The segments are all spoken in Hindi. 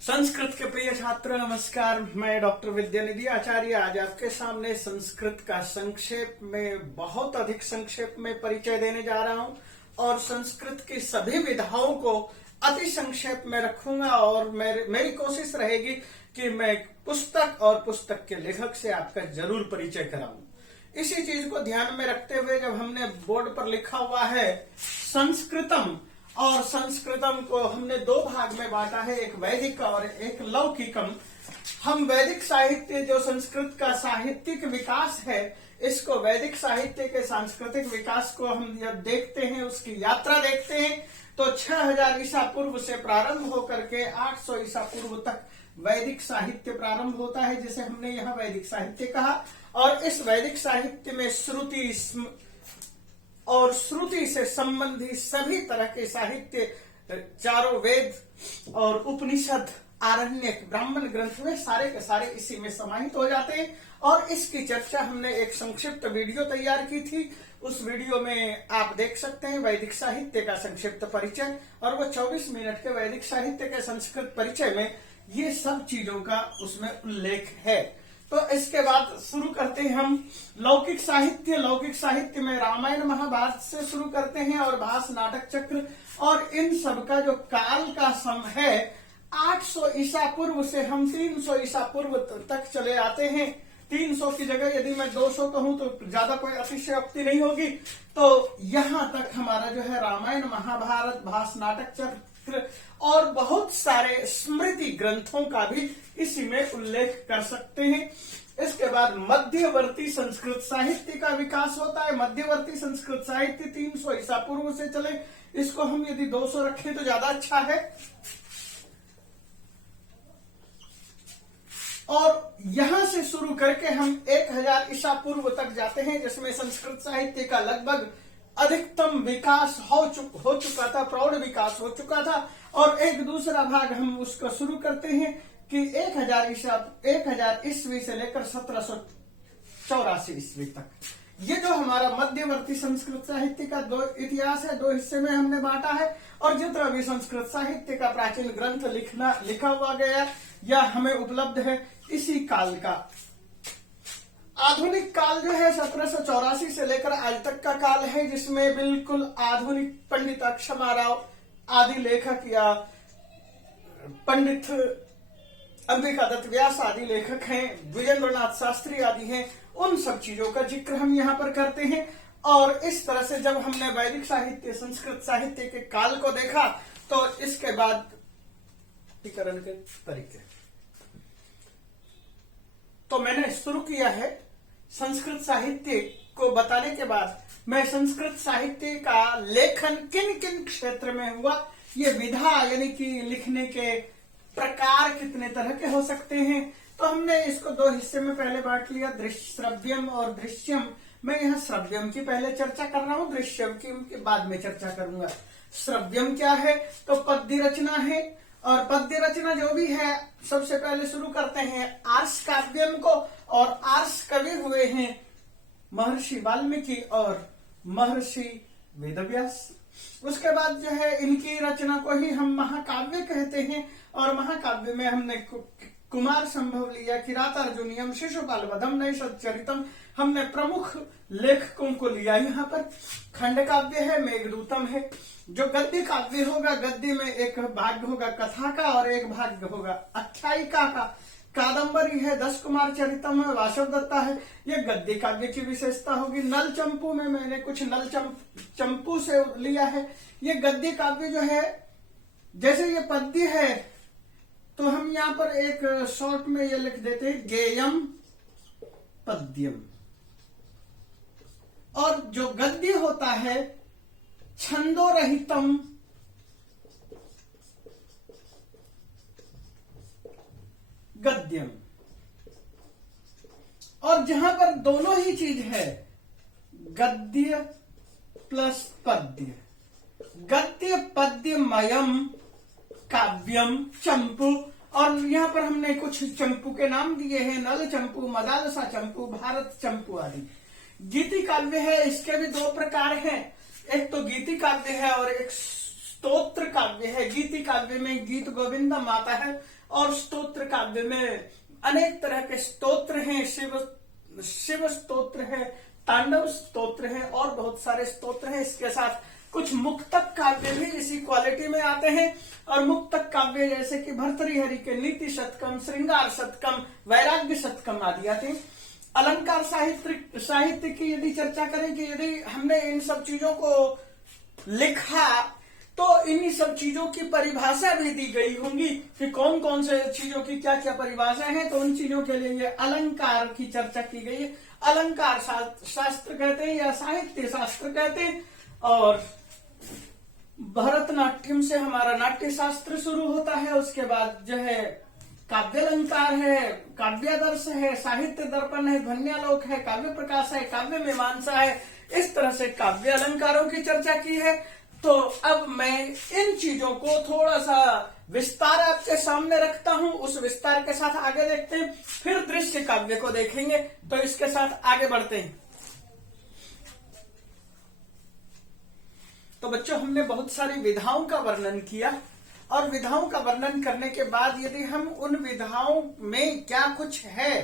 संस्कृत के प्रिय छात्र नमस्कार। मैं डॉक्टर विद्यानिधि आचार्य आज आपके सामने संस्कृत का संक्षेप में बहुत अधिक संक्षेप में परिचय देने जा रहा हूं और संस्कृत की सभी विधाओं को अति संक्षेप में रखूंगा और मेरी कोशिश रहेगी कि मैं पुस्तक और पुस्तक के लेखक से आपका जरूर परिचय कराऊं। इसी चीज को ध्यान में रखते हुए जब हमने बोर्ड पर लिखा हुआ है संस्कृतम और संस्कृतम को हमने दो भाग में बांटा है, एक वैदिक और एक लौकिकम। हम वैदिक साहित्य जो संस्कृत का साहित्यिक विकास है, इसको वैदिक साहित्य के सांस्कृतिक विकास को हम जब देखते हैं, उसकी यात्रा देखते हैं तो 6000 ईसा पूर्व से प्रारंभ होकर के 800 ईसा पूर्व तक वैदिक साहित्य प्रारंभ होता है, जिसे हमने यहाँ वैदिक साहित्य कहा। और इस वैदिक साहित्य में श्रुति और श्रुति से संबंधी सभी तरह के साहित्य, चारों वेद और उपनिषद, आरण्यक, ब्राह्मण ग्रंथ में सारे के सारे इसी में समाहित हो जाते हैं। और इसकी चर्चा हमने एक संक्षिप्त वीडियो तैयार की थी, उस वीडियो में आप देख सकते हैं वैदिक साहित्य का संक्षिप्त परिचय, और वो 24 मिनट के वैदिक साहित्य के संस्कृत परिचय में ये सब चीजों का उसमें उल्लेख है। तो इसके बाद शुरू करते हैं हम लौकिक साहित्य। लौकिक साहित्य में रामायण महाभारत से शुरू करते हैं और भास, नाटक चक्र और इन सब का जो काल का सम है 800 ईसा पूर्व से हम 300 ईसा पूर्व तक चले आते हैं। 300 की जगह यदि मैं 200 कहूं तो ज्यादा कोई अतिशयोक्ति नहीं होगी। तो यहां तक हमारा जो है रामायण महाभारत, भास, नाटक चक्र और बहुत सारे स्मृति ग्रंथों का भी इसी में उल्लेख कर सकते हैं। इसके बाद मध्यवर्ती संस्कृत साहित्य का विकास होता है। मध्यवर्ती संस्कृत साहित्य 300 ईसा पूर्व से चले, इसको हम यदि 200 रखें तो ज्यादा अच्छा है। और यहां से शुरू करके हम 1000 ईसा पूर्व तक जाते हैं, जिसमें संस्कृत साहित्य का लगभग अधिकतम विकास हो चुका था, प्रौढ़ विकास हो चुका था। और एक दूसरा भाग हम उसको शुरू करते हैं कि 1000 ईस्वी से लेकर 1784 ईस्वी तक। ये जो हमारा मध्यवर्ती संस्कृत साहित्य का दो इतिहास है, दो हिस्से में हमने बांटा है। और जितना भी संस्कृत साहित्य का प्राचीन ग्रंथ लिखा हुआ गया या हमें उपलब्ध है, इसी काल का आधुनिक काल जो है 1784 से लेकर आज तक का काल है, जिसमें बिल्कुल आधुनिक पंडित अक्षमाराव आदि लेखक या पंडित अंबिका दत्त व्यास आदि लेखक हैं, विजेंद्रनाथ शास्त्री आदि हैं, उन सब चीजों का जिक्र हम यहाँ पर करते हैं। और इस तरह से जब हमने वैदिक साहित्य, संस्कृत साहित्य के काल को देखा तो इसके बाद टीकाकरण के तरीके तो मैंने शुरू किया है। संस्कृत साहित्य को बताने के बाद मैं संस्कृत साहित्य का लेखन किन किन क्षेत्र में हुआ, ये विधा यानी कि लिखने के प्रकार कितने तरह के हो सकते हैं, तो हमने इसको दो हिस्से में पहले बांट लिया, श्रव्यम और दृश्यम। मैं यहाँ श्रव्यम की पहले चर्चा कर रहा हूँ, दृश्यम की बाद में चर्चा करूंगा। श्रव्यम क्या है तो पद्य रचना है, और पद्य रचना जो भी है सबसे पहले शुरू करते हैं आर्ष काव्यम को, और आर्ष कवि हुए हैं महर्षि वाल्मीकि और महर्षि वेदव्यास। उसके बाद जो है इनकी रचना को ही हम महाकाव्य कहते हैं, और महाकाव्य में हमने कुमार संभव लिया, किरातार्जुनीयम, शिशुपाल वधम, नैषधचरितम, हमने प्रमुख लेखकों को लिया। यहाँ पर खंड काव्य है, मेघदूतम है। जो गद्य काव्य होगा, गद्य में एक भाग होगा कथा का और एक भाग होगा आख्यायिका का। कादम्बरी है, 10 कुमार चरितम है, वासव दत्ता है, ये गद्य काव्य की विशेषता होगी। नल चंपू में मैंने कुछ नल चंपू से लिया है। ये गद्य काव्य जो है, जैसे ये पद्य है तो हम यहाँ पर एक शॉर्ट में ये लिख देते हैं गेयम पद्यम। और जो गद्य होता है छंदोरहितम गद्यम। और जहां पर दोनों ही चीज है, गद्य प्लस पद्य, गद्य पद्यमयम काव्यम चंपू। और यहाँ पर हमने कुछ चंपू के नाम दिए हैं, नल चंपू, मदालसा चंपू, भारत चंपू आदि। गीति काव्य है, इसके भी दो प्रकार हैं, एक तो गीति काव्य है और एक स्तोत्र काव्य है। गीति काव्य में गीत गोविंदम आता है और स्तोत्र काव्य में अनेक तरह के स्तोत्र हैं। शिव स्तोत्र है, तांडव स्तोत्र है और बहुत सारे स्तोत्र हैं। इसके साथ कुछ मुक्तक काव्य भी इसी क्वालिटी में आते हैं। और मुक्तक काव्य जैसे कि भर्तृहरि के नीति शतकम, श्रृंगार शतकम, वैराग्य शतकम आदि आते हैं। अलंकार साहित्य की यदि चर्चा करें कि यदि हमने इन सब चीजों को लिखा तो इन्हीं सब चीजों की परिभाषा भी दी गई होंगी कि कौन कौन से चीजों की क्या क्या परिभाषा है। तो उन चीजों के लिए अलंकार की चर्चा की गई है। अलंकार शास्त्र कहते हैं या साहित्य शास्त्र कहते हैं। और भरतनाट्यम से हमारा नाट्य शास्त्र शुरू होता है। उसके बाद जो है काव्यालंकार है, काव्यादर्श है, साहित्य दर्पण है, ध्वन्यालोक है, काव्य प्रकाश है, काव्य मीमांसा है। इस तरह से काव्य अलंकारों की चर्चा की है। तो अब मैं इन चीजों को थोड़ा सा विस्तार आपके सामने रखता हूं। उस विस्तार के साथ आगे देखते हैं, फिर दृश्य काव्य को देखेंगे। तो इसके साथ आगे बढ़ते हैं। तो बच्चों, हमने बहुत सारी विधाओं का वर्णन किया और विधाओं का वर्णन करने के बाद यदि हम उन विधाओं में क्या कुछ है,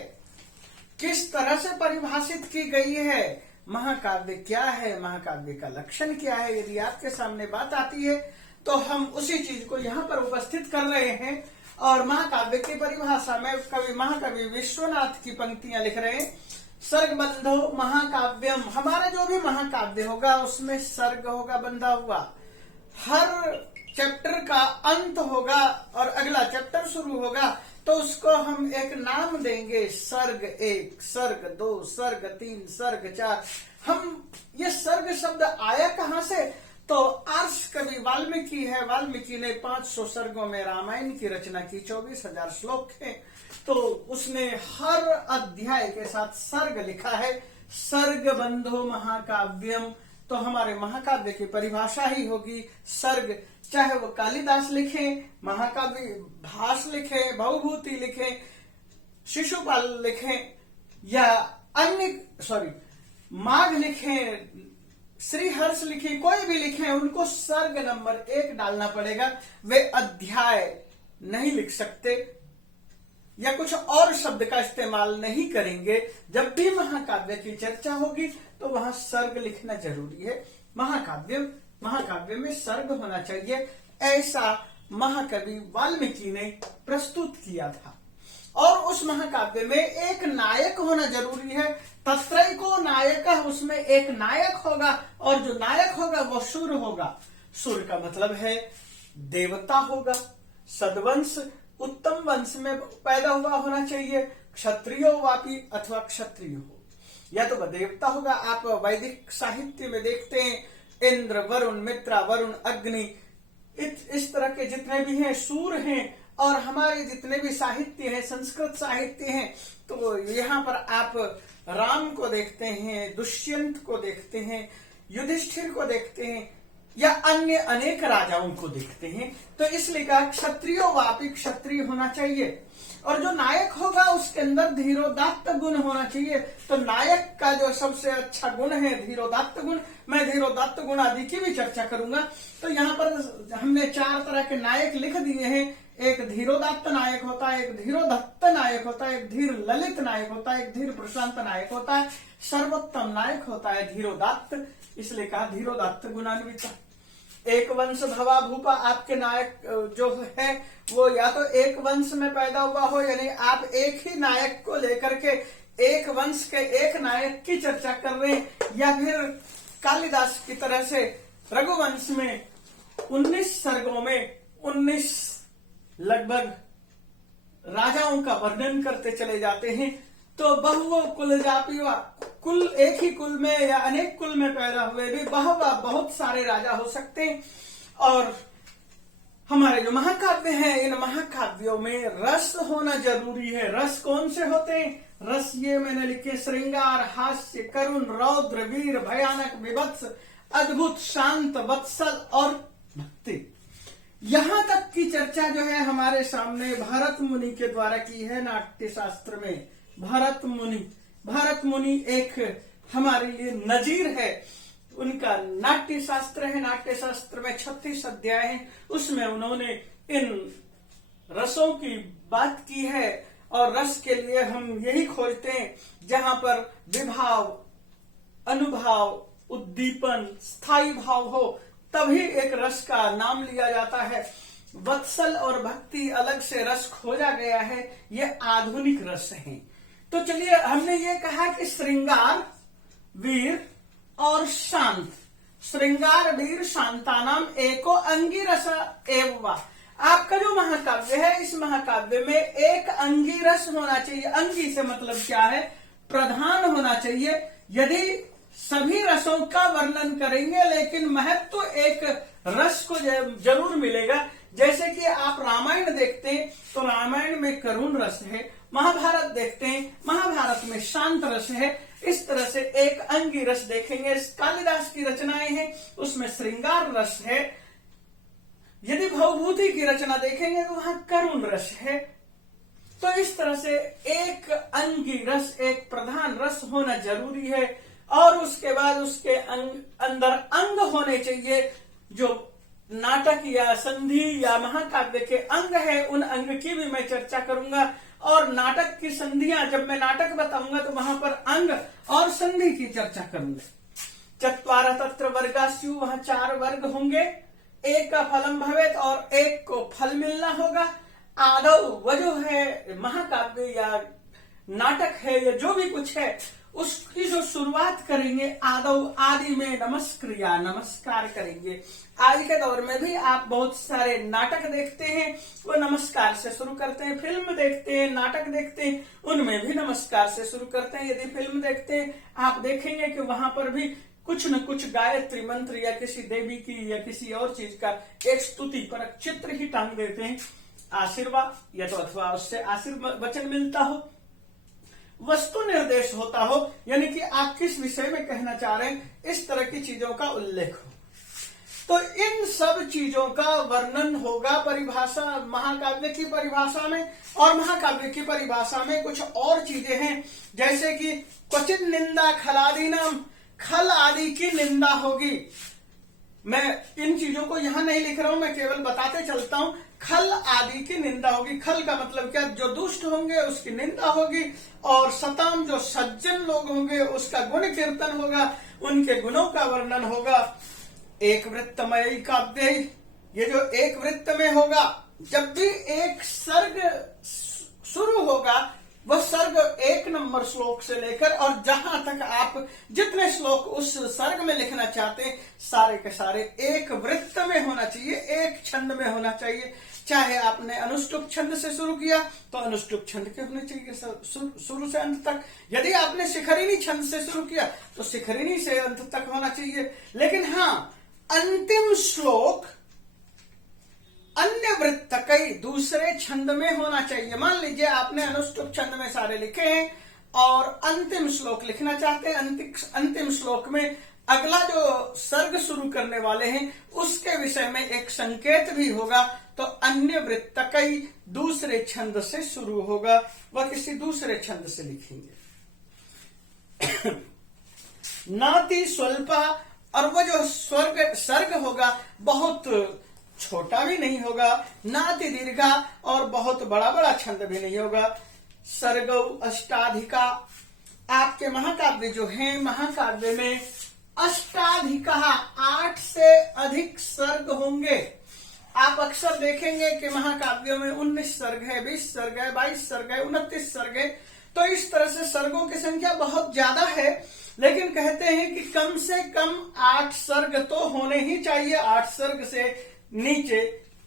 किस तरह से परिभाषित की गई है, महाकाव्य क्या है, महाकाव्य का लक्षण क्या है, यदि आपके सामने बात आती है तो हम उसी चीज को यहाँ पर उपस्थित कर रहे हैं। और महाकाव्य की परिभाषा में कवि महाकवि विश्वनाथ की पंक्तियां लिख रहे हैं। सर्ग बंधो महाकाव्यम, हमारा जो भी महाकाव्य होगा उसमें सर्ग होगा बंधा हुआ। हर चैप्टर का अंत होगा और अगला चैप्टर शुरू होगा तो उसको हम एक नाम देंगे। सर्ग 1, सर्ग 2, सर्ग 3, सर्ग 4। हम ये सर्ग शब्द आया कहां से? तो आर्ष कवि वाल्मीकि है। वाल्मीकि ने 500 सर्गों में रामायण की रचना की, 24,000 श्लोक है। तो उसने हर अध्याय के साथ सर्ग लिखा है। सर्ग बंधो महाकाव्यम, तो हमारे महाकाव्य की परिभाषा ही होगी सर्ग। चाहे वो कालिदास लिखे, महाकाव्य भास लिखे, भवभूति लिखे, शिशुपाल लिखे या माघ लिखे, श्रीहर्ष लिखे, कोई भी लिखे, उनको सर्ग नंबर 1 डालना पड़ेगा। वे अध्याय नहीं लिख सकते या कुछ और शब्द का इस्तेमाल नहीं करेंगे। जब भी महाकाव्य की चर्चा होगी तो वहां सर्ग लिखना जरूरी है। महाकाव्य में सर्ग होना चाहिए, ऐसा महाकवि वाल्मीकि ने प्रस्तुत किया था। और उस महाकाव्य में एक नायक होना जरूरी है। तत्रैको नायक, उसमें एक नायक होगा और जो नायक होगा वो शूर होगा। शूर का मतलब है देवता होगा, सद्वंश उत्तम वंश में पैदा हुआ होना चाहिए। क्षत्रियो वापी अथवा क्षत्रिय हो, या तो वह देवता होगा। आप वैदिक साहित्य में देखते हैं इंद्र, वरुण, मित्रा, वरुण, अग्नि, इस तरह के जितने भी हैं सूर हैं। और हमारे जितने भी साहित्य हैं, संस्कृत साहित्य हैं, तो यहाँ पर आप राम को देखते हैं, दुष्यंत को देखते हैं, युधिष्ठिर को देखते हैं या अन्य अनेक राजाओं को देखते हैं। तो इसलिए कहा क्षत्रियो वापी, क्षत्रिय होना चाहिए। और जो नायक होगा उसके अंदर धीरोदात्त गुण होना चाहिए। तो नायक का जो सबसे अच्छा गुण है धीरोदात्त गुण। मैं धीरोदात्त गुण आदि की भी चर्चा करूंगा। तो यहाँ पर हमने 4 तरह के नायक लिख दिए हैं। एक धीरोदात्त नायक होता है, एक धीरोदत्त नायक होता है, एक धीर ललित नायक होता है, एक धीर प्रशांत नायक होता है, सर्वोत्तम नायक होता है धीरोदात्त। इसलिए कहा धीरोदात्त गुणान्वित। एक वंश भवा भूपा, आपके नायक जो है वो या तो एक वंश में पैदा हुआ हो, यानी आप एक ही नायक को लेकर के एक वंश के एक नायक की चर्चा कर रहे हैं, या फिर कालिदास की तरह से रघुवंश में 19 सर्गों में 19 लगभग राजाओं का वर्णन करते चले जाते हैं। तो बहुओं कुल जापिवा, कुल एक ही कुल में या अनेक कुल में पैदा हुए भी बहुत सारे राजा हो सकते हैं। और हमारे जो महाकाव्य हैं, इन महाकाव्यों में रस होना जरूरी है। रस कौन से होते हैं? रस ये मैंने लिखे श्रृंगार, हास्य, करुण, रौद्र, वीर, भयानक, विभत्स, अद्भुत, शांत, वत्सल और भक्ति। यहां तक की चर्चा जो है हमारे सामने भरत मुनि के द्वारा की है नाट्य शास्त्र में। भरत मुनि एक हमारे लिए नजीर है। उनका नाट्य शास्त्र है। नाट्य शास्त्र में 36 अध्याय हैं, उसमें उन्होंने इन रसों की बात की है। और रस के लिए हम यही खोजते हैं जहां पर विभाव, अनुभाव, उद्दीपन, स्थायी भाव हो, तभी एक रस का नाम लिया जाता है। वत्सल और भक्ति अलग से रस खोजा गया है, ये आधुनिक रस हैं। तो चलिए, हमने ये कहा कि श्रृंगार, वीर और शांत, श्रृंगार वीर शांतानाम एको अंगी रस एवं। आपका जो महाकाव्य है, इस महाकाव्य में एक अंगी रस होना चाहिए। अंगी से मतलब क्या है? प्रधान होना चाहिए। यदि सभी रसों का वर्णन करेंगे, लेकिन महत्व एक रस को जरूर मिलेगा। जैसे कि आप रामायण देखते हैं तो रामायण में करुण रस है, महाभारत देखते हैं महाभारत में शांत रस है। इस तरह से एक अंगी रस देखेंगे। कालिदास की रचनाएं हैं, उसमें श्रृंगार रस है। यदि भवभूति की रचना देखेंगे तो वहां करुण रस है। तो इस तरह से एक अंगी रस, एक प्रधान रस होना जरूरी है। और उसके बाद उसके अंदर अंग होने चाहिए। जो नाटक या संधि या महाकाव्य के अंग है, उन अंग की भी मैं चर्चा करूंगा। और नाटक की संधियां, जब मैं नाटक बताऊंगा तो वहां पर अंग और संधि की चर्चा करूंगा। चत्वार तत्र वर्गा स्यु, वहां 4 वर्ग होंगे। एक का फलम भवेत, और एक को फल मिलना होगा। आदौ, वह जो है महाकाव्य या नाटक है या जो भी कुछ है, उसकी जो शुरुआत करेंगे आदौ, आदि में नमस्क्रिया, नमस्कार करेंगे। आज के दौर में भी आप बहुत सारे नाटक देखते हैं, वो नमस्कार से शुरू करते हैं। फिल्म देखते हैं, नाटक देखते हैं, उनमें भी नमस्कार से शुरू करते हैं। यदि फिल्म देखते हैं, आप देखेंगे कि वहां पर भी कुछ न कुछ गायत्री मंत्र या किसी देवी की या किसी और चीज का एक स्तुति परक चित्र ही टांग देते हैं। आशीर्वाद या तो अथवा उससे आशीर्वचन मिलता हो, वस्तु निर्देश होता हो, यानी कि आप किस विषय में कहना चाह रहे हैं, इस तरह की चीजों का उल्लेख हो। तो इन सब चीजों का वर्णन होगा परिभाषा, महाकाव्य की परिभाषा में। और महाकाव्य की परिभाषा में कुछ और चीजें हैं, जैसे कि क्वचित निंदा खलादि नाम, खल आदि की निंदा होगी। मैं इन चीजों को यहां नहीं लिख रहा हूं, मैं केवल बताते चलता हूं। खल आदि की निंदा होगी। खल का मतलब क्या? जो दुष्ट होंगे उसकी निंदा होगी। और सताम, जो सज्जन लोग होंगे उसका गुण कीर्तन होगा, उनके गुणों का वर्णन होगा। एक वृत्तमय काव्य, ये जो एक वृत्त में होगा, जब भी एक सर्ग शुरू होगा, वह सर्ग 1 नंबर श्लोक से लेकर और जहां तक आप जितने श्लोक उस सर्ग में लिखना चाहते हैं, सारे के सारे एक वृत्त में होना चाहिए, एक छंद में होना चाहिए। चाहे आपने अनुष्टुप छंद से शुरू किया तो अनुष्टुप छंद के होने चाहिए शुरू से अंत तक। यदि आपने शिखरिणी छंद से शुरू किया तो शिखरिणी से अंत तक होना चाहिए। लेकिन हाँ, अंतिम श्लोक अन्य वृत्त कई दूसरे छंद में होना चाहिए। मान लीजिए आपने अनुष्टुप छंद में सारे लिखे हैं और अंतिम श्लोक लिखना चाहते हैं। अंतिम श्लोक में अगला जो सर्ग शुरू करने वाले हैं उसके विषय में एक संकेत भी होगा, तो अन्य वृत्त कई दूसरे छंद से शुरू होगा, वह किसी दूसरे छंद से लिखेंगे। नाति स्वल्पा, और वह जो सर्ग होगा बहुत छोटा भी नहीं होगा। नाति दीर्घा, और बहुत बड़ा बड़ा छंद भी नहीं होगा। सर्गौ अष्टाधिका, आपके महाकाव्य जो हैं, महाकाव्य में अष्टाधिका 8 से अधिक सर्ग होंगे। आप अक्सर देखेंगे कि महाकाव्यों में 19 सर्ग है, 20 सर्ग है, 22 सर्ग है, 29 सर्ग है। तो इस तरह से सर्गों की संख्या बहुत ज्यादा है। लेकिन कहते हैं कि कम से कम 8 सर्ग तो होने ही चाहिए। 8 सर्ग से नीचे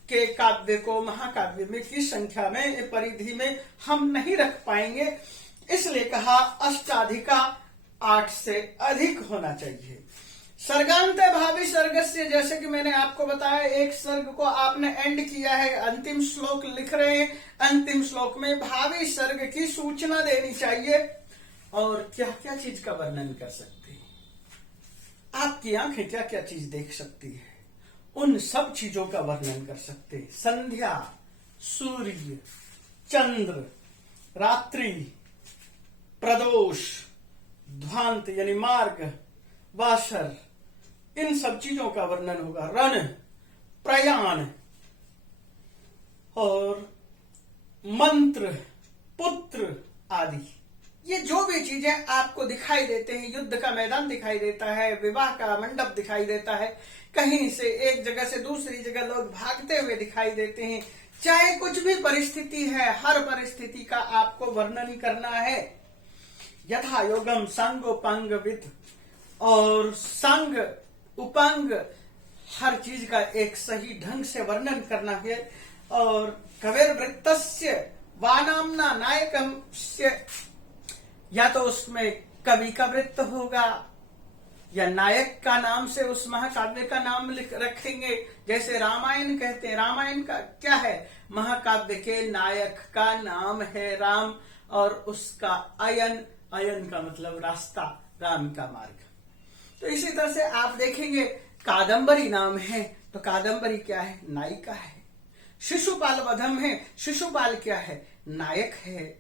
के काव्य को महाकाव्य में की संख्या में, परिधि में हम नहीं रख पाएंगे। इसलिए कहा अष्टाधिका 8 से अधिक होना चाहिए। सर्गांत भावी सर्ग से, जैसे कि मैंने आपको बताया, एक सर्ग को आपने एंड किया है, अंतिम श्लोक लिख रहे हैं, अंतिम श्लोक में भावी सर्ग की सूचना देनी चाहिए। और क्या क्या चीज का वर्णन कर सकते हैं, आपकी आंखें क्या क्या चीज देख सकती है, उन सब चीजों का वर्णन कर सकते हैं। संध्या, सूर्य, चंद्र, रात्रि, प्रदोष, ध्वांत यानी मार्ग, वासर, इन सब चीजों का वर्णन होगा। रण, प्रयाण और मंत्र, पुत्र आदि, ये जो भी चीजें आपको दिखाई देते हैं, युद्ध का मैदान दिखाई देता है, विवाह का मंडप दिखाई देता है, कहीं से एक जगह से दूसरी जगह लोग भागते हुए दिखाई देते हैं, चाहे कुछ भी परिस्थिति है, हर परिस्थिति का आपको वर्णन करना है। यथा योगम सांगोपांग विद, और सांग उपांग हर चीज का एक सही ढंग से वर्णन करना है। और कवेर वृत्तस्य वानाम्ना नायकस्य, या तो उसमें कवि का वृत्त होगा या नायक का नाम से उस महाकाव्य का नाम रखेंगे। जैसे रामायण कहते हैं, रामायण का क्या है, महाकाव्य के नायक का नाम है राम, और उसका अयन, अयन का मतलब रास्ता, राम का मार्ग। तो इसी तरह से आप देखेंगे कादंबरी नाम है, तो कादंबरी क्या है, नायिका है। शिशुपाल वधम है, शिशुपाल क्या है, नायक है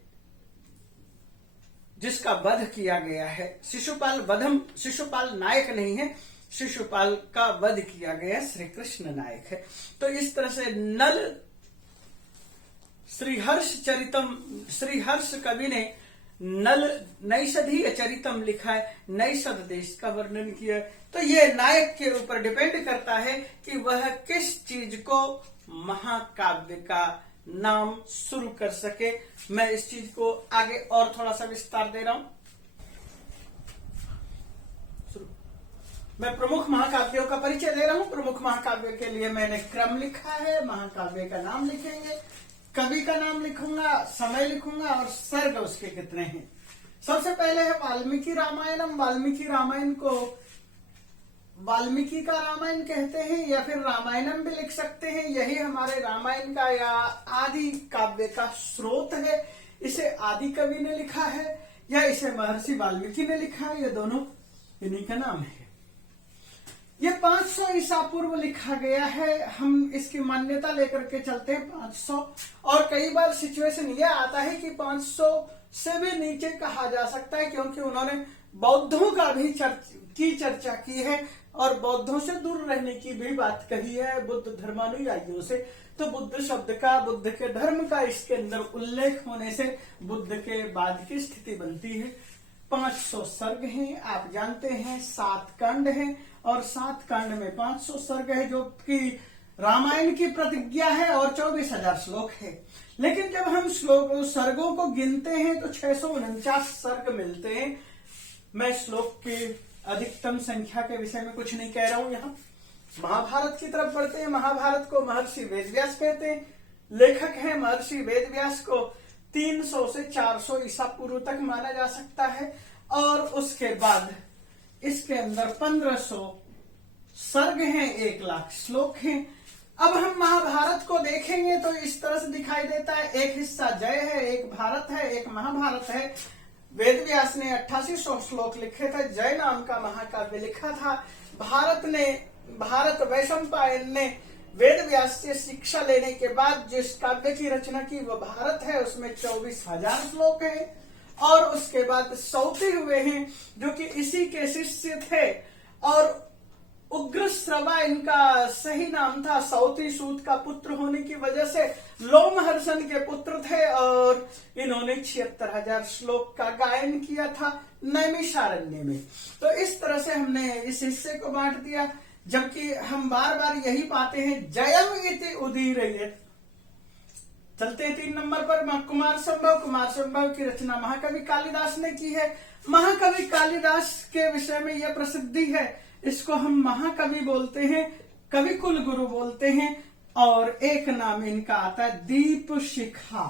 जिसका वध किया गया है। शिशुपाल वधम, शिशुपाल नायक नहीं है, शिशुपाल का वध किया गया, श्री कृष्ण नायक है। तो इस तरह से नल श्रीहर्ष चरितम, श्रीहर्ष कवि ने नल नैषधीय चरितम लिखा है, नैषध देश का वर्णन किया है। तो ये नायक के ऊपर डिपेंड करता है कि वह किस चीज को महाकाव्य का नाम शुरू कर सके। मैं इस चीज को आगे और थोड़ा सा विस्तार दे रहा हूं। मैं प्रमुख महाकाव्यों का परिचय दे रहा हूं। प्रमुख महाकाव्य के लिए मैंने क्रम लिखा है, महाकाव्य का नाम लिखेंगे, कवि का नाम लिखूंगा, समय लिखूंगा और सर्ग उसके कितने हैं। सबसे पहले है वाल्मीकि रामायणम। वाल्मीकि रामायण को वाल्मीकि का रामायण कहते हैं या फिर रामायणम भी लिख सकते हैं। यही हमारे रामायण का या आदि काव्य का स्रोत है। इसे आदि कवि ने लिखा है या इसे महर्षि वाल्मीकि ने लिखा है, ये दोनों इन्हीं का नाम है। ये 500 ईसा पूर्व लिखा गया है। हम इसकी मान्यता लेकर के चलते हैं 500, और कई बार सिचुएशन ये आता है कि 500 से भी नीचे कहा जा सकता है, क्योंकि उन्होंने बौद्धों का भी चर्चा की है और बौद्धों से दूर रहने की भी बात कही है, बुद्ध धर्मानुयायियों से। तो बुद्ध शब्द का, बुद्ध के धर्म का इसके अंदर उल्लेख होने से बुद्ध के बाद की स्थिति बनती है। 500 सर्ग हैं, आप जानते हैं 7 कांड हैं, और 7 कांड में 500 सर्ग है, जो कि रामायण की प्रतिज्ञा है, और 24,000 श्लोक है। लेकिन जब हम सर्गों को गिनते हैं तो 649 सर्ग मिलते हैं। मैं श्लोक की अधिकतम संख्या के विषय में कुछ नहीं कह रहा हूं। यहाँ महाभारत की तरफ बढ़ते हैं। महाभारत को महर्षि वेदव्यास कहते हैं, लेखक हैं महर्षि वेदव्यास को 300 से 400 ईसा पूर्व तक माना जा सकता है, और उसके बाद इसके अंदर 1500 सर्ग हैं, 1,00,000 श्लोक हैं। अब हम महाभारत को देखेंगे तो इस तरह से दिखाई देता है, एक हिस्सा जय है, एक भारत है, एक महाभारत है। वेदव्यास ने 8800 श्लोक लिखे थे, जय नाम का महाकाव्य लिखा था। भारत वैशंपायन ने वेदव्यास से शिक्षा लेने के बाद जिस काव्य की रचना की वह भारत है, उसमें 24,000 श्लोक है। और उसके बाद सौती हुए हैं जो कि इसी के शिष्य थे, और उग्रश्रवा इनका सही नाम था। सौती सूत का पुत्र होने की वजह से लोमहर्षण के पुत्र थे, और इन्होंने 76,000 श्लोक का गायन किया था नैमिषारण्य में। तो इस तरह से हमने इस हिस्से को बांट दिया, जबकि हम बार बार यही पाते हैं, जयम इति उदीरयेत्। चलते हैं 3 नंबर पर, कुमार संभव। कुमार संभव की रचना महाकवि कालिदास ने की है। महाकवि कालिदास के विषय में यह प्रसिद्धि है, इसको हम महाकवि बोलते हैं, कवि कुल गुरु बोलते हैं, और एक नाम इनका आता है दीपशिखा।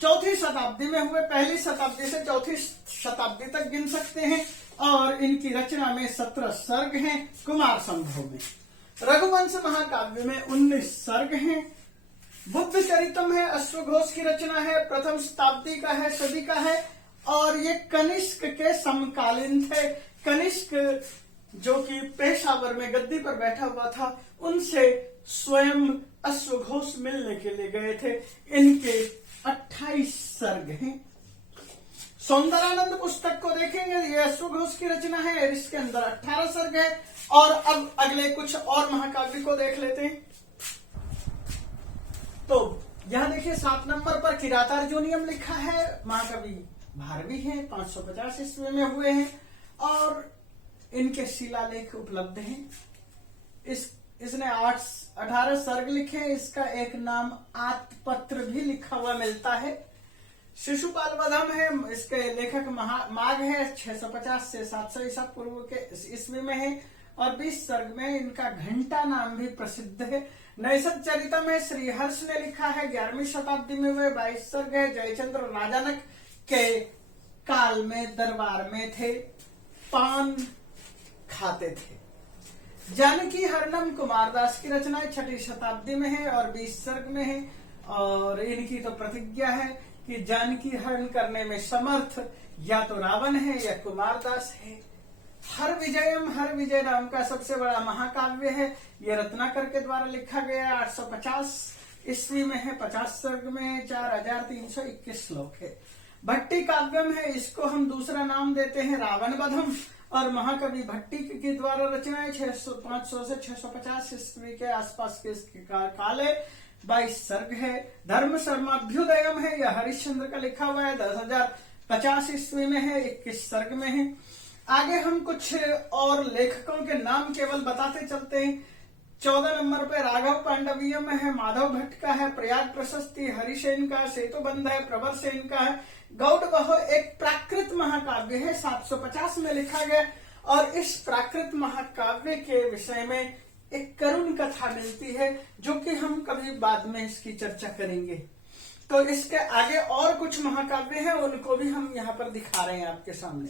4वीं शताब्दी में हुए, 1ली शताब्दी से 4वीं शताब्दी तक गिन सकते हैं, और इनकी रचना में 17 सर्ग हैं कुमार संभव में। रघुवंश महाकाव्य में 19 सर्ग हैं। बुद्ध चरितम है, अश्वघोष की रचना है, 1म शताब्दी का है, सदी का है, और ये कनिष्क के समकालीन थे। कनिष्क जो कि पेशावर में गद्दी पर बैठा हुआ था, उनसे स्वयं अश्वघोष मिलने के लिए गए थे। इनके 28 सर्ग हैं। सौंदरानंद पुस्तक को देखेंगे, ये अश्वघोष की रचना है, इसके अंदर 18 सर्ग है। और अब अगले कुछ और महाकाव्य को देख लेते हैं। तो यहां देखिए 7 नंबर पर किरातार्जुनीयम लिखा है, महाकवि भारवी हैं, 550 ईस्वी में हुए हैं और इनके शिलालेख उपलब्ध हैं। इसने 18 सर्ग लिखे हैं। इसका एक नाम आत्पत्र भी लिखा हुआ मिलता है। शिशुपाल वधम है, इसके लेखक माघ है, 650 से 700 ईसा पूर्व के ईस्वी में है और 20 सर्ग में इनका घंटा नाम भी प्रसिद्ध है। नैषध चरितम है, श्रीहर्ष ने लिखा है, 11वीं शताब्दी में हुए, 22 सर्ग है। जयचंद्र राजानक के काल में दरबार में थे, पान खाते थे। जानकी हरणम कुमारदास की रचना 6वीं शताब्दी में है और 20 सर्ग में है और इनकी तो प्रतिज्ञा है कि जानकी हरण करने में समर्थ या तो रावण है या कुमारदास है। हर विजय नाम का सबसे बड़ा महाकाव्य है। यह रत्नाकर के द्वारा लिखा गया, 850 ईस्वी में है, 50 सर्ग में, 4321 श्लोक है। भट्टी काव्यम है, इसको हम दूसरा नाम देते हैं रावण वधम और महाकवि भट्टी के द्वारा रचना है, 500 से 650 ईस्वी के आसपास के इसके काल है, 22 सर्ग है। धर्म शर्माभ्युदयम है, यह हरिश्चंद्र का लिखा हुआ है, 10,050 ईस्वी में है, 21 सर्ग में है। आगे हम कुछ और लेखकों के नाम केवल बताते चलते हैं। 14 नंबर पे राघव पांडवीयम है, माधव भट्ट का है, प्रयाग प्रशस्ति हरिसेन का, सेतुबंध है, प्रवर सेन का है। गौडवह एक प्राकृत महाकाव्य है, 750 में लिखा गया और इस प्राकृत महाकाव्य के विषय में एक करुण कथा मिलती है जो कि हम कभी बाद में इसकी चर्चा करेंगे। तो इसके आगे और कुछ महाकाव्य हैं, उनको भी हम यहाँ पर दिखा रहे हैं आपके सामने।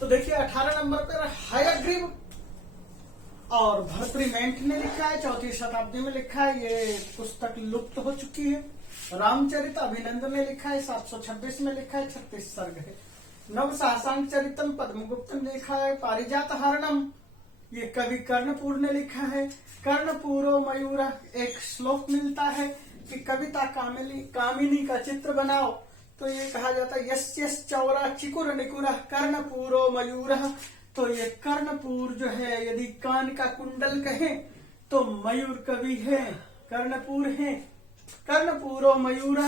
तो देखिए 18 नंबर पर हयग्रीव और भर्तृमेंट ने लिखा है, 4वीं शताब्दी में लिखा है, ये पुस्तक लुप्त हो चुकी है। रामचरित अभिनंदन ने लिखा है, 726 में लिखा है, 36 सर्ग है। नव साहसांक चरितम पद्मगुप्त ने लिखा है। पारिजात हरणम ये कवि कर्णपुर ने लिखा है। कर्णपुरो मयूर एक श्लोक मिलता है कि कविता कामिनी का चित्र बनाओ, तो ये कहा जाता है यस यस चौरा चिकुर निकुर कर्णपुरो मयूर। तो ये कर्णपुर जो है, यदि कान का कुंडल कहें तो मयूर कवि है, कर्णपुर है। कर्णपुरो मयूर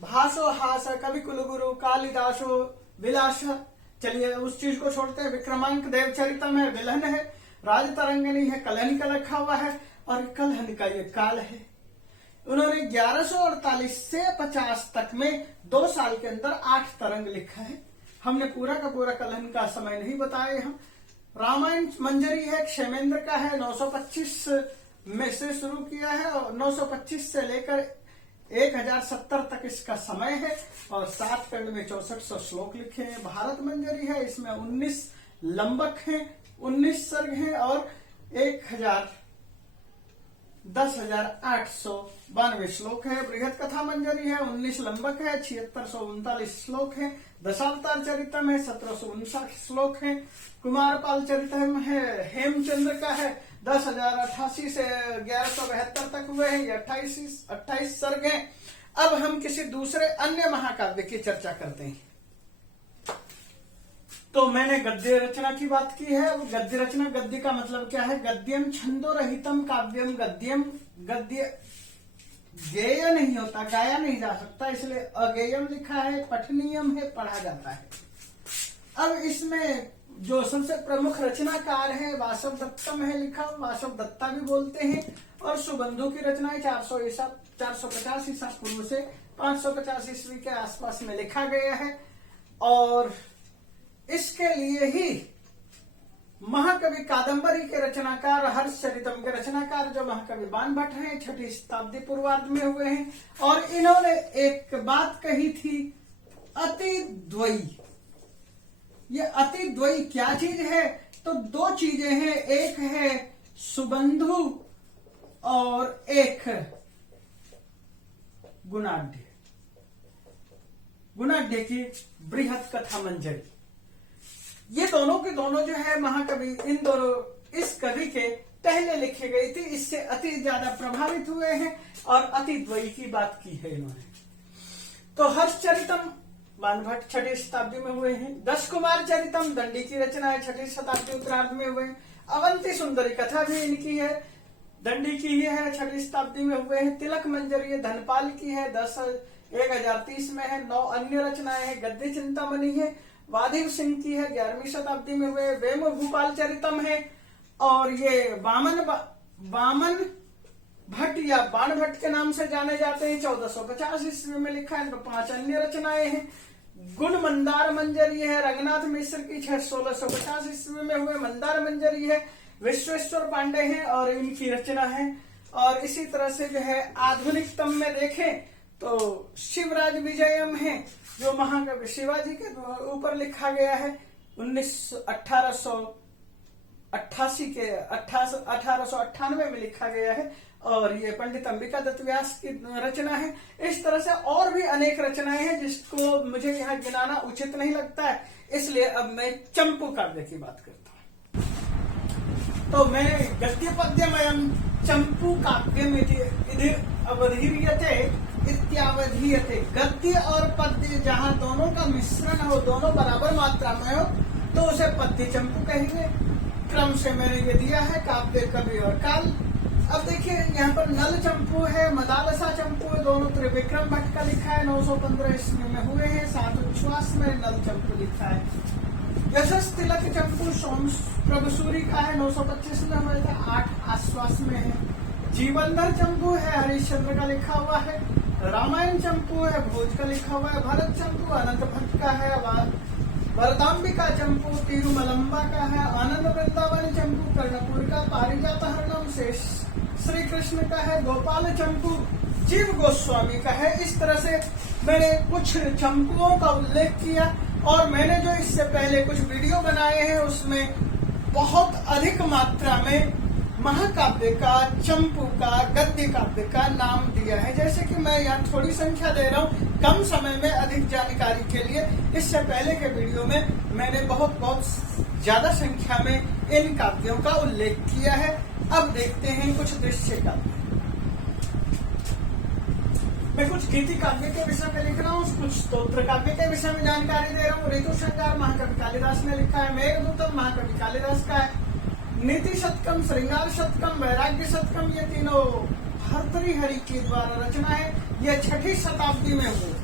भासो हास कवि कुलगुरु कालिदासो विलास। चलिए उस चीज को छोड़ते हैं। विक्रमांक देवचरितम है, विलहन है। राजतरंगिणी है, कलहन का लिखा हुआ है और कलहन का ये काल है। उन्होंने 1148 से 50 तक में 2 साल के अंदर 8 तरंग लिखा है। हमने पूरा का पूरा कलहन का समय नहीं बताया यहाँ। रामायण मंजरी है, क्षेमेंद्र का है, 925 में से शुरू किया है और 925 से लेकर 1070 तक इसका समय है और 7 खंड में 6400 श्लोक लिखे हैं। भारत मंजरी है, इसमें 19 लंबक हैं, 19 सर्ग हैं और 10,892 श्लोक है। बृहद कथा मंजरी है, 19 लंबक है, 7639 श्लोक है। दशावतार चरितम है, 1759 श्लोक है। कुमारपाल चरितम है, हेमचंद्र का है, 10,088 से 1172 तक हुए हैं, ये 28 सर्ग हैं। अब हम किसी दूसरे अन्य महाकाव्य की चर्चा करते हैं। तो मैंने गद्य रचना की बात की है। गद्य रचना, गद्य का मतलब क्या है? गद्यम छंदो रहितम काव्यम गद्यम। गद्य गेय नहीं होता, गाया नहीं जा सकता, इसलिए अगेयम लिखा है। पठनीयम है, पढ़ा जाता है। अब इसमें जो सबसे प्रमुख रचनाकार है वासव दत्तम है लिखा, वासव दत्ता भी बोलते हैं। और सुबंधु की रचना है, 450 ईसा पूर्व से 550 ईस्वी के आसपास में लिखा गया है। और इसके लिए ही महाकवि कादंबरी के रचनाकार, हर्षचरितम के रचनाकार जो महाकवि बाण भट्ट हैं, 6वीं शताब्दी पूर्वार्ध में हुए हैं। और इन्होंने एक बात कही थी, अतिद्वयी। ये अतिद्वयी क्या चीज है? तो 2 चीजें हैं, एक है सुबंधु और एक गुणाढ्य। गुणाढ्य की बृहद कथा मंजरी। ये दोनों के दोनों जो है महाकवि, इन दोनों इस कवि के पहले लिखे गई थी, इससे अति ज्यादा प्रभावित हुए हैं और अतिद्वयी की बात की है इन्होंने। तो हर्षचरितम बाणभट्ट 6वीं शताब्दी में हुए हैं। 10 कुमार चरितम दंडी की रचना है, 6वीं शताब्दी उत्तरार्ध में हुए हैं। अवंती सुंदरी कथा भी इनकी है, दंडी की ही है, 6वीं शताब्दी में हुए हैं। तिलक मंजरी धनपाल की है, 1030 में है। 9 अन्य रचनाएं हैं। गद्य चिंतामणि है, वाधिव सिंह की है, 11वीं शताब्दी में हुए। वेम भूपाल चरितम है, और ये वामन भट्ट या बाण भट्ट के नाम से जाने जाते हैं, 1450 ईस्वी में लिखा है। 5 अन्य रचनाएं हैं। गुण मंदार मंजरी है, रंगनाथ मिश्र की 1650 ईस्वी में हुए मंदार मंजरी है, विश्वेश्वर पांडे हैं और इनकी रचना है। और इसी तरह से जो है आधुनिकतम में देखें तो शिवराज विजयम है, जो महाकवि शिवाजी के ऊपर लिखा गया है, 1898 में लिखा गया है, और ये पंडित अंबिका दत्त व्यास की रचना है। इस तरह से और भी अनेक रचनाएं हैं जिसको मुझे यहाँ गिनाना उचित नहीं लगता है, इसलिए अब मैं चंपू काव्य की बात करता हूँ। तो मैं गद्य पद्यमयम चंपू काव्यम अवधीयते इत्यावधीयते। गद्य और पद्य जहाँ दोनों का मिश्रण हो, दोनों बराबर मात्रा में हो, तो उसे पद्य चंपू कहेंगे। क्रम से मैंने ये दिया है, काव्य, कवि और काल। अब देखिए यहाँ पर नल चंपू है, मदालसा चंपू है, दोनों त्रिविक्रम भट्ट का लिखा है, 915 ईस्वी में हुए हैं। 7 उच्छ्वास में नल चंपू लिखा है। यशस तिलक चंपू सोम प्रभु सूरी का है, 925 में हुए थे, 8 आश्वास में है। जीवनधर चंपू है, हरिश्चंद्र का लिखा हुआ है। रामायण चंपू है, भोज का लिखा हुआ है। भरत चंपू अनंत भट्ट का है। वरदाम्बिका चंपू तिरुमलम्बा का है। आनंद वृंदावन चंपू कर्णपुर का। पारिजात हरणम शेष श्री कृष्ण का है। गोपाल चंपू जीव गोस्वामी का है। इस तरह से मैंने कुछ चंपुओं का उल्लेख किया, और मैंने जो इससे पहले कुछ वीडियो बनाए हैं उसमें बहुत अधिक मात्रा में महाकाव्य का, चंपू का, गद्य काव्य का नाम दिया है। जैसे कि मैं यहाँ थोड़ी संख्या दे रहा हूँ कम समय में अधिक जानकारी के लिए। इससे पहले के वीडियो में मैंने बहुत ज्यादा संख्या में इन काव्यों का उल्लेख किया है। अब देखते हैं कुछ दृश्य काव्य। मैं कुछ गीति काव्य के विषय में लिख रहा हूँ, कुछ स्तोत्र काव्य के विषय में जानकारी दे रहा हूँ। ऋतु श्रृंगार महाकवि कालिदास ने लिखा है। मेघदूतम महाकवि कालिदास का है। नीति शतकम, श्रृंगार शतकम, वैराग्य शतकम, ये तीनों भर्तृहरि के द्वारा रचना है। ये 6वीं शताब्दी में हुई।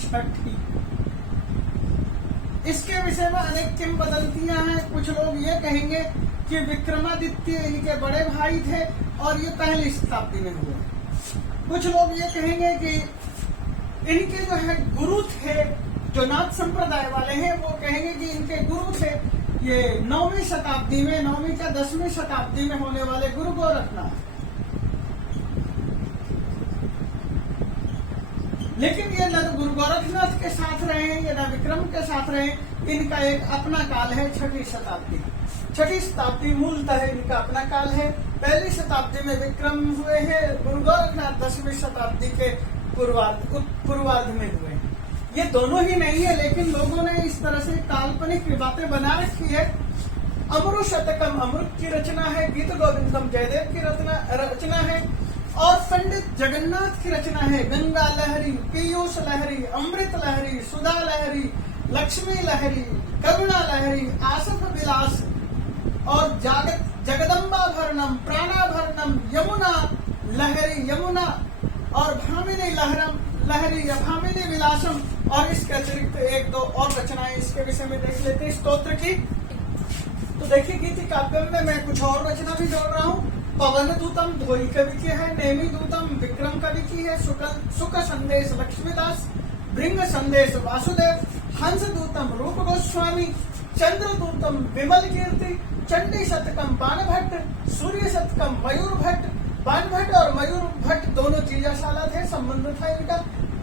6वीं। इसके विषय में अनेक किंवदंतियां हैं। कुछ लोग ये कहेंगे कि विक्रमादित्य इनके बड़े भाई थे और ये 1ली शताब्दी में हुए। कुछ लोग ये कहेंगे कि इनके जो है गुरु थे, जो नाथ संप्रदाय वाले हैं, वो कहेंगे कि इनके गुरु थे ये 9वीं शताब्दी में, 9वीं का 10वीं शताब्दी में होने वाले गुरु गोरखनाथ। लेकिन ये न गुरु गोरखनाथ के साथ रहे हैं, ये न विक्रम के साथ रहे। इनका एक अपना काल है, 6वीं शताब्दी। 6वीं शताब्दी मूलतः इनका अपना काल है। 1ली शताब्दी में विक्रम हुए हैं। गुरु गोरखनाथ 10वीं शताब्दी के पूर्वार्ध में हुए हैं। ये दोनों ही नहीं है, लेकिन लोगों ने इस तरह से काल्पनिक बातें बना रखी है। अमरु शतकम अमृत की रचना है। गीत गोविंदम जयदेव की रचना है। और पंडित जगन्नाथ की रचना है। गंगा लहरी, पीयूष लहरी, अमृत लहरी, सुधा लहरी, लक्ष्मी लहरी, करुणा लहरी, आसफ विलास और जगदम्बाभरणम, प्राणाभरणम, यमुना लहरी, यमुना और भामिनी लहरी या भामिनी विलासम। और इसके अतिरिक्त 1-2 और रचनाएं इसके विषय में देख लेते हैं स्तोत्र की। तो देखिए गीति काव्य में मैं कुछ और रचना भी जोड़ रहा हूँ। पवन दूतम धोई कवि की है। नेमी दूतम विक्रम कवि की है। सुख संदेश लक्ष्मीदास, भृंग संदेश वासुदेव, हंस दूतम रूप गोस्वामी, चंद्र दूतम विमल कीर्ति, चंडी शतकम बाणभट्ट, सूर्य शतकम मयूर भट्ट। बाणभट्ट और मयूर भट्ट दोनों जीजाशाला थे, संबंध था इनका।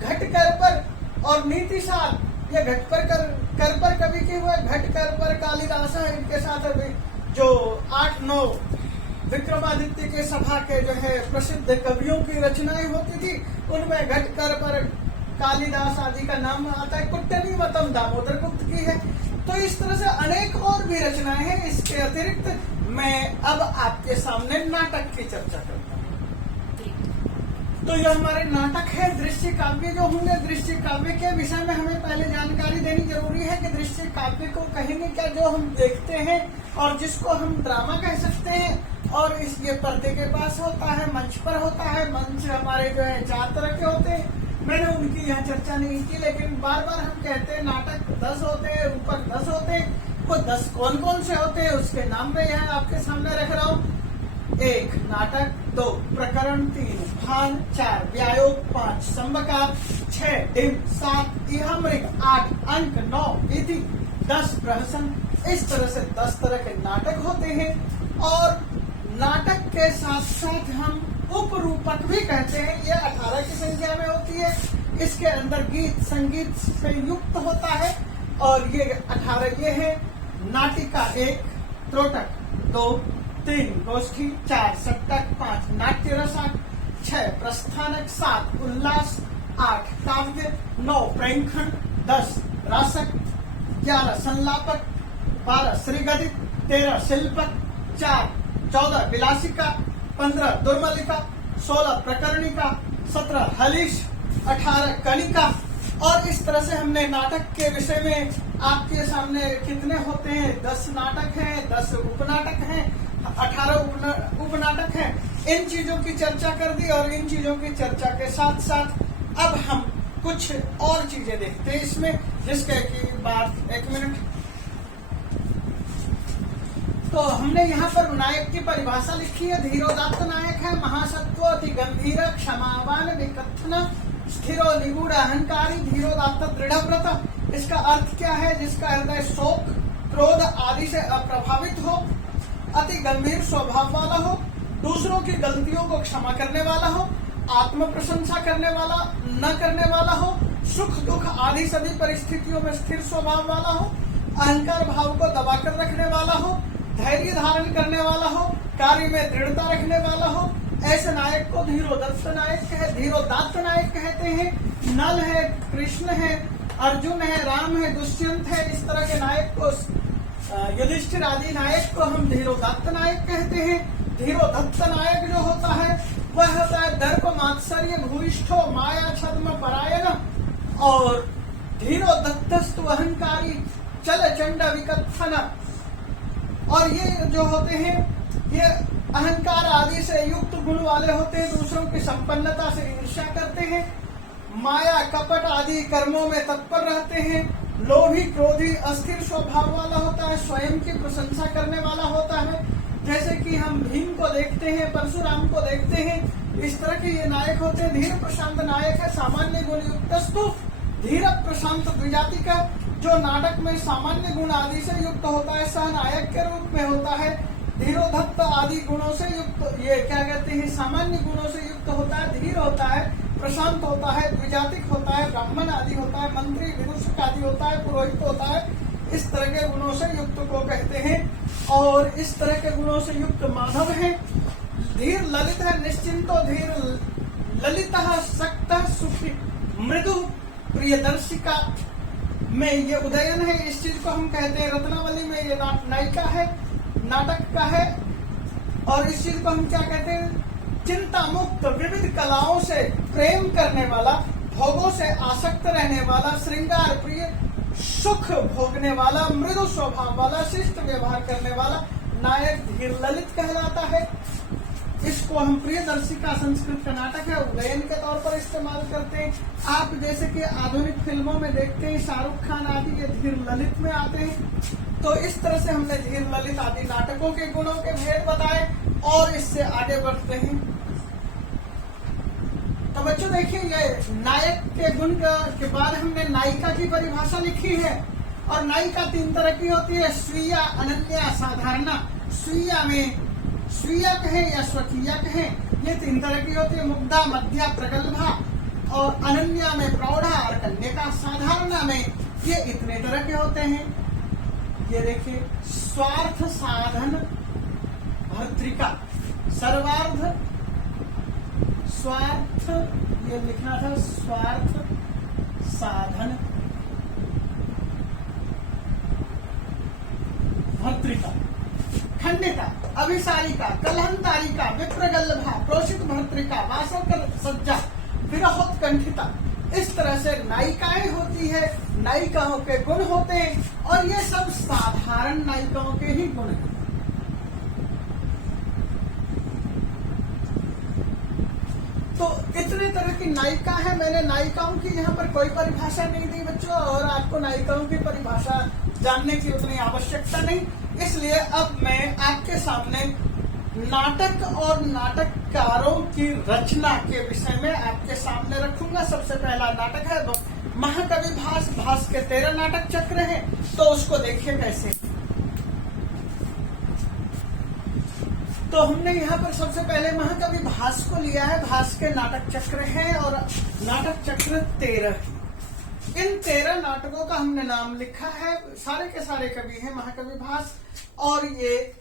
घटकर पर और नीतिशाल, ये घटकर कर पर कवि के हुए। घटकर पर कालिदास है, इनके साथ जो 8-9 विक्रमादित्य के सभा के जो है प्रसिद्ध कवियों की रचनाएं होती थी, उनमें घटकर पर कालिदास आदि का नाम आता है। कुट्टनी मतम दामोदर गुप्त की है। तो इस तरह से अनेक और भी रचनाएं हैं। इसके अतिरिक्त मैं अब आपके सामने नाटक की चर्चा करता हूँ। तो ये हमारे नाटक है। दृश्य काव्य जो होंगे, दृश्य काव्य के विषय में हमें पहले जानकारी देनी जरूरी है कि दृश्य काव्य को कहेंगे क्या, जो हम देखते हैं और जिसको हम ड्रामा कह सकते हैं। और इस ये पर्दे के पास होता है, मंच पर होता है। मंच हमारे जो है 4 तरह के होते हैं। मैंने उनकी यहाँ चर्चा नहीं की, लेकिन बार बार हम कहते हैं नाटक 10 होते हैं, रूपक 10 होते हैं। वो 10 कौन कौन से होते हैं उसके नाम मैं यहाँ आपके सामने रख रहा हूँ। 1 नाटक, 2 प्रकरण, 3 भान, 4 व्यायोग, 5 संबकार, 6 डिम, 7 इहामृग, 8 अंक, 9 विधि, 10 प्रहसन। इस तरह से 10 तरह के नाटक होते हैं। और नाटक के साथ साथ हम उपरूपक भी कहते हैं। ये 18 की संख्या में होती है। इसके अंदर गीत संगीत से युक्त होता है। और ये 18 ये है। नाटिका 1, त्रोटक 2, 3 गोष्ठी, 4 सप्तक, 5 नाट्य रसाक, 6 प्रस्थानक, 7 उल्लास, 8 काव्य, 9 प्रेमखंड, 10 रासक, 11 संलापक, 12 श्रीगदित, 13 शिल्पक, 14 विलासिका, 15 दुर्मलिका, 16 प्रकरणिका, 17 हलीश, 18 कणिका। और इस तरह से हमने नाटक के विषय में आपके सामने कितने होते हैं, 10 नाटक हैं, 10 उपनाटक हैं, 18 उपनाटक हैं। इन चीजों की चर्चा कर दी। और इन चीजों की चर्चा के साथ साथ अब हम कुछ और चीजें देखते हैं इसमें, जिसके की बात 1 मिनट। तो हमने यहाँ पर नायक की परिभाषा लिखी है। धीरोदात्त नायक है, महासत्व, अति गंभीर, क्षमावान, विकथन, स्थिरो निगूढ़ अहंकारी, धीरोदात्त दृढ़व्रत। इसका अर्थ क्या है? जिसका हृदय शोक, क्रोध आदि से अप्रभावित हो, अति गंभीर स्वभाव वाला हो, दूसरों की गलतियों को क्षमा करने वाला हो, आत्म प्रशंसा करने वाला न करने वाला हो, सुख दुख आदि सभी परिस्थितियों में स्थिर स्वभाव वाला हो, अहंकार भाव को दबाकर रखने वाला हो, धैर्य धारण करने वाला हो, कार्य में दृढ़ता रखने वाला हो। ऐसे नायक को धीरोदत्त नायक कहते हैं। नल है, कृष्ण है, अर्जुन है, राम है, दुष्यंत है। इस तरह के नायक को, युधिष्ठिर आदि नायक को हम धीरोदत्त नायक कहते हैं। धीरोदत्त नायक जो होता है वह होता है दर्प मात्सर्य भूयिष्ठो माया छद्म परायण। और धीरोदत्तस्तु अहंकारी चल चंड विकथन। और ये जो होते हैं ये अहंकार आदि से युक्त गुण वाले होते हैं, दूसरों की संपन्नता से ईर्ष्या करते हैं, माया कपट आदि कर्मों में तत्पर रहते हैं, लोभी क्रोधी अस्थिर स्वभाव वाला होता है, स्वयं की प्रशंसा करने वाला होता है। जैसे कि हम भीम को देखते हैं, परशुराम को देखते हैं, इस तरह के ये नायक होते हैं। धीर प्रशांत नायक है, सामान्य गुण युक्तस्तु धीर प्रशांत द्विजाति का, जो नाटक में सामान्य गुण आदि से युक्त होता है, सह नायक के रूप में होता है। धीरोदत्त आदि गुणों से युक्त, ये क्या कहते हैं, सामान्य गुणों से युक्त होता है, धीर होता है, प्रशांत होता है, द्विजातिक होता है, ब्राह्मण आदि होता है, मंत्री विदूषक आदि होता है, पुरोहित होता है। इस तरह के गुणों से युक्त को कहते हैं। और इस तरह के गुणों से युक्त माधव है। धीर ललित है, निश्चिंतो धीर ललित शक्त सुखी मृदु प्रियदर्शिका में ये उदयन है। इस चीज को हम कहते हैं। रत्नावली में ये नायिका है, नाटक का है। और इस चीज को हम क्या कहते हैं? चिंता मुक्त, विविध कलाओं से प्रेम करने वाला, भोगों से आसक्त रहने वाला, श्रृंगार प्रिय, सुख भोगने वाला, मृदु स्वभाव वाला, शिष्ट व्यवहार करने वाला नायक धीर ललित कहलाता है। इसको हम प्रियदर्शिका संस्कृत का नाटक है, उदयन के तौर पर इस्तेमाल करते हैं। आप जैसे कि आधुनिक फिल्मों में देखते हैं, शाहरुख खान आदि ये धीर ललित में आते हैं। तो इस तरह से हमने धीर ललित आदि नाटकों के गुणों के भेद बताए और इससे आगे बढ़ते हैं। तो बच्चों देखिए, ये नायक के गुण के बाद हमने नायिका की परिभाषा लिखी है। और नायिका 3 तरह की होती है, स्वीया, अनन्या, साधारणा। स्वीया में स्वीया कहें या स्वकीया कहें, ये 3 तरह की होती है। मुग्धा, मध्या, प्रगल्भा। और अनन्या में प्रौढ़ा और कन्यका। साधारणा में ये इतने तरह के होते हैं। ये देखिए, स्वार्थ साधन भद्रिका, सर्वार्थ, स्वार्थ, ये लिखना था, स्वार्थ साधन भद्रिका, खंडिता। अभिसारिका, कलहंतारिका, विप्रगल्भा, प्रोषित भर्तृका, वासवकर सज्जा, विरहोत्कंठिता। इस तरह से नायिकाएं होती है, नायिकाओं के गुण होते हैं और ये सब साधारण नायिकाओं के ही गुण हैं। तो इतने तरह की नायिका है। मैंने नायिकाओं की यहाँ पर कोई परिभाषा नहीं दी बच्चों, और आपको नायिकाओं की परिभाषा जानने की उतनी आवश्यकता नहीं। इसलिए अब मैं आपके सामने नाटक और नाटककारों की रचना के विषय में आपके सामने रखूंगा। सबसे पहला नाटक है महाकवि भास। भास के 13 नाटक चक्र हैं, तो उसको देखिए कैसे। तो हमने यहाँ पर सबसे पहले महाकवि भास को लिया है। भास के नाटक चक्र हैं और नाटक चक्र 13 है। इन 13 नाटकों का हमने नाम लिखा है। सारे के सारे कवि हैं महाकवि भास, और ये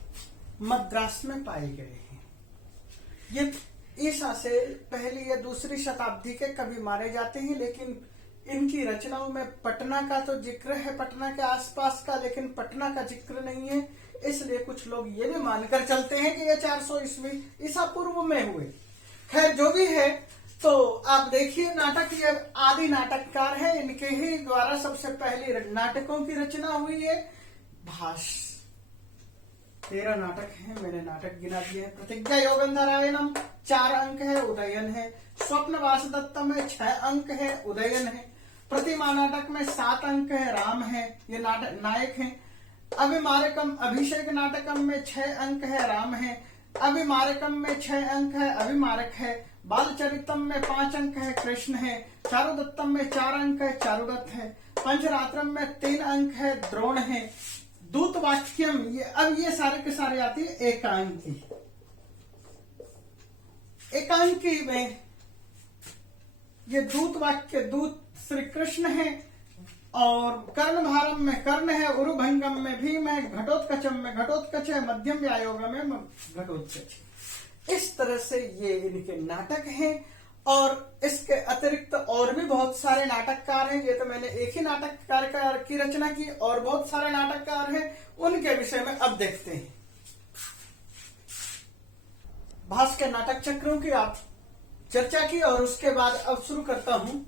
मद्रास में पाए गए हैं। ये ईसा से पहली या दूसरी शताब्दी के कवि माने जाते हैं, लेकिन इनकी रचनाओं में पटना का तो जिक्र है, पटना के आसपास का, लेकिन पटना का जिक्र नहीं है। इसलिए कुछ लोग ये भी मानकर चलते हैं कि ये 400 ईस्वी ईसा पूर्व में हुए। खैर जो भी है, तो आप देखिए नाटक, ये आदि नाटककार है, इनके ही द्वारा सबसे पहली नाटकों की रचना हुई है। भास 13 नाटक हैं, मैंने नाटक गिना दिए हैं। प्रतिज्ञा योगंधरायणम 4 अंक है, उदयन है। स्वप्न वासदत्तम में 6 अंक है, उदयन है। प्रतिमा नाटक में 7 अंक है, राम है, ये नाटक नायक है। अभिमारकम अभिषेक नाटकम में 6 अंक है, राम है। अभिमारकम में 6 अंक है, अभिमारक है। बालचरितम में 5 अंक है, कृष्ण है। चारुदत्तम में 4 अंक है, चारुदत्त है। पंचरात्रम में 3 अंक है, द्रोण है। दूत वाक्यम, अब ये सारे के सारे आती है एकांकी। एकांकी में ये दूत वाक्य, दूत श्री कृष्ण है। और कर्ण भारम में कर्ण है, उरुभंगम में भीम है, घटोत्कचम में घटोत्कच है, मध्यम व्यायोगम में घटोत्कच। इस तरह से ये इनके नाटक हैं। और इसके अतिरिक्त और भी बहुत सारे नाटककार हैं। ये तो मैंने एक ही नाटककार की रचना की, और बहुत सारे नाटककार हैं, उनके विषय में अब देखते हैं। भास के नाटक चक्रों की आप चर्चा की, और उसके बाद अब शुरू करता हूं।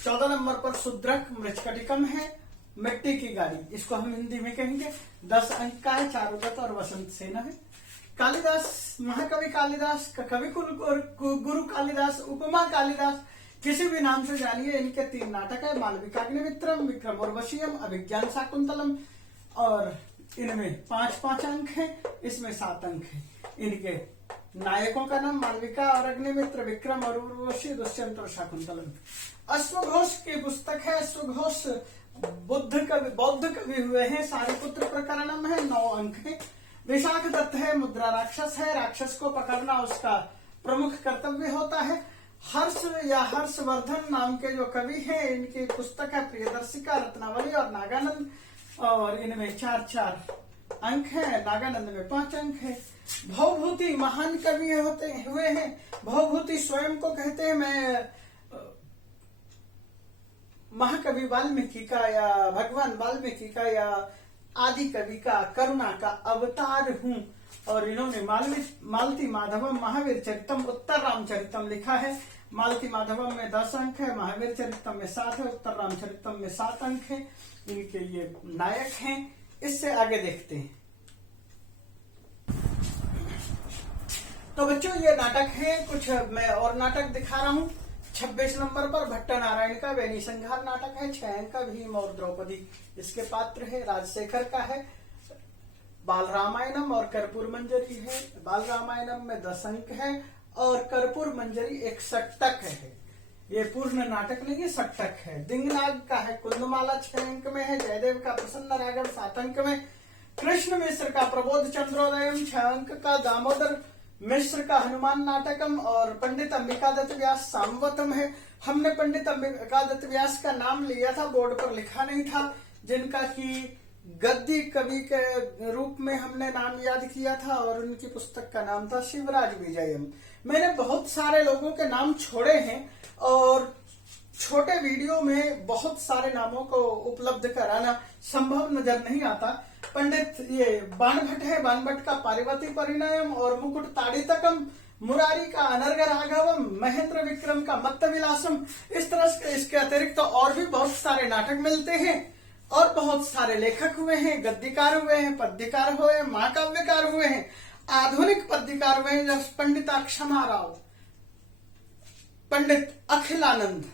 14 नंबर पर शुद्रक मृच्छकटिकम है, मिट्टी की गाड़ी, इसको हम हिंदी में कहेंगे। 10 अंक का है, चारुदत्त और वसंत सेना है। कालिदास, महाकवि कालिदास, कवि गुरु कालिदास, उपमा कालिदास, किसी भी नाम से जानिए। इनके 3 नाटक है, मालविकाग्निमित्रम, विक्रम और वशीयम, अभिज्ञान शाकुंतलम। और इनमें 5-5 अंक हैं, इसमें 7 अंक है। इनके नायकों का नाम मालविका और अग्निमित्र, विक्रम और उर्वशी, दुष्यंत और शाकुंतलम। अश्वघोष की पुस्तक है। अश्वघोष बौद्ध कवि हुए हैं। सारिपुत्र प्रकरणम है, 9 अंक है। विशाख दत्त है, मुद्रा राक्षस है। राक्षस को पकड़ना उसका प्रमुख कर्तव्य होता है। हर्ष या हर्षवर्धन नाम के जो कवि हैं, इनकी पुस्तक है प्रियदर्शिका, रत्नावली और नागानंद, और इनमें 4-4 अंक है। नागानंद में 5 अंक है। भवभूति महान कवि हुए हैं। भवभूति स्वयं को कहते हैं मैं महाकवि वाल्मीकि का, या भगवान वाल्मीकि का, या आदि कवि का, करुणा का अवतार हूँ। और इन्होंने मालती माधवम महावीर चरितम, उत्तर रामचरितम लिखा है। मालती माधवम में 10 अंक है, महावीर चरितम में 7 है, उत्तर रामचरितम में 7 अंक है। इनके ये नायक हैं। इससे आगे देखते हैं। तो बच्चों ये नाटक है, कुछ मैं और नाटक दिखा रहा हूँ। 26 नंबर पर भट्ट नारायण का वैनी संहार नाटक है। 6 अंक का भीम और द्रौपदी इसके पात्र है। राजशेखर का है बाल रामायणम और कर्पूर मंजरी है। बाल रामायणम में 10 अंक है, और कर्पूर मंजरी एक षट्टक है। ये पूर्ण नाटक नहीं, ये षट्टक है। दिंगनाग का है कुंदमाला 6 अंक में है। जयदेव का प्रसन्न रागम 7 अंक में। कृष्ण मिश्र का प्रबोध चंद्रोदयम 6 अंक का। दामोदर मिश्र का हनुमान नाटकम, और पंडित अंबिका दत्त व्यास सामवतम है। हमने पंडित अंबिका दत्त व्यास का नाम लिया था, बोर्ड पर लिखा नहीं था, जिनका कि गद्य कवि के रूप में हमने नाम याद किया था, और उनकी पुस्तक का नाम था शिवराज विजयम। मैंने बहुत सारे लोगों के नाम छोड़े हैं, और छोटे वीडियो में बहुत सारे नामों को उपलब्ध कराना संभव नजर नहीं आता। पंडित ये बाणभट्ट है, बाणभट्ट का पार्वती परिणयम और मुकुट ताड़ितकम, मुरारी का अनर्ग राघवम, महेंद्र विक्रम का मत्त विलासम। इस तरह से इसके अतिरिक्त तो और भी बहुत सारे नाटक मिलते हैं और बहुत सारे लेखक हुए हैं, गद्यकार हुए हैं, पद्यकार हुए हैं, महाकाव्यकार हुए हैं, आधुनिक पद्यकार हुए हैं जैसे पंडिता क्षमा राव, पंडित अखिलानंद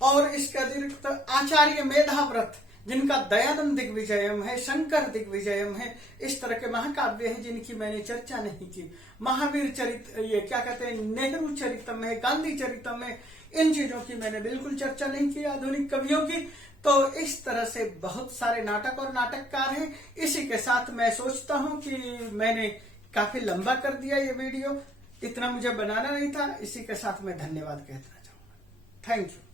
और इसके अतिरिक्त आचार्य मेधाव्रत जिनका दयानंद दिग्विजयम है, शंकर दिग्विजयम है। इस तरह के महाकाव्य हैं जिनकी मैंने चर्चा नहीं की। महावीर चरित, ये क्या कहते हैं, नेहरू चरितम है, गांधी चरितम है, इन चीजों की मैंने बिल्कुल चर्चा नहीं की आधुनिक कवियों की। तो इस तरह से बहुत सारे नाटक और नाटककार हैं। इसी के साथ मैं सोचता हूं कि मैंने काफी लंबा कर दिया ये वीडियो, इतना मुझे बनाना नहीं था। इसी के साथ मैं धन्यवाद कहना चाहूंगा। Thank you.